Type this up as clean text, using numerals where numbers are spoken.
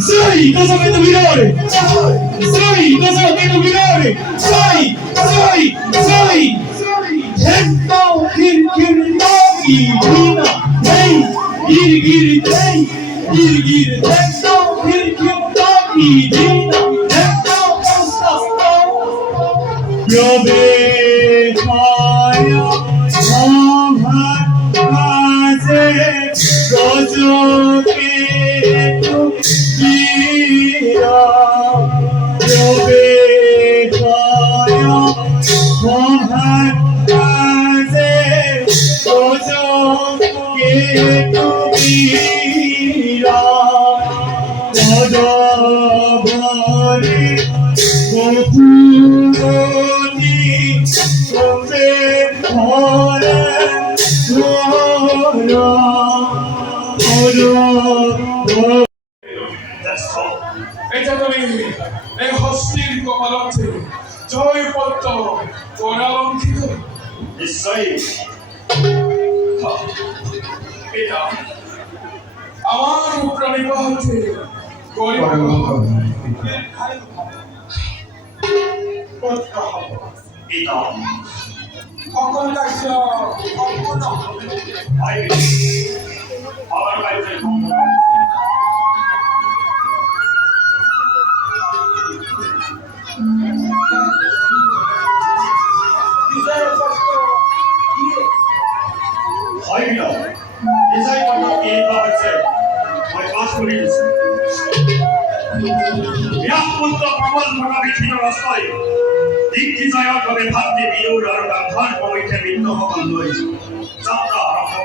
Sai, cosa vedo minore? Sai, cosa vedo minore? Sai, sai, sai. Tempo, no, Irina, hey, giri, hey, giri, tempo, no, Irina, tempo, Yove, Kaya, Mohan, Kaze, Gojo, Ketu, Gira, Yove, Kaya, Mohan, Kaze, Gojo, Ketu, Gira, Gojo, Bari, Gopuroni, Gopre, Hore, Gora, Gora, এটা তুমি এই হস্তির কপালতে জয় পত্র পরালঙ্কিত নিশ্চয়ই এটা আমার প্রাণী পাহাড়ে গরিব পিতা সকল কার্য সম্পূর্ণ আমার কাছে হয় বিলক নিজাই পত্ৰ কি হৈছে মই পাছ কৰি দিছোঁ ইয়াত পুত্ৰ প্ৰবল মনোবিধীৰ ৰচয় দিগ্বিজয়ৰ বাবে ভাতৃ বিদুৰ আৰু গান্ধাৰ পবিত্ৰ বিদ্ৰোহক লৈ যাত্ৰা আৰম্ভ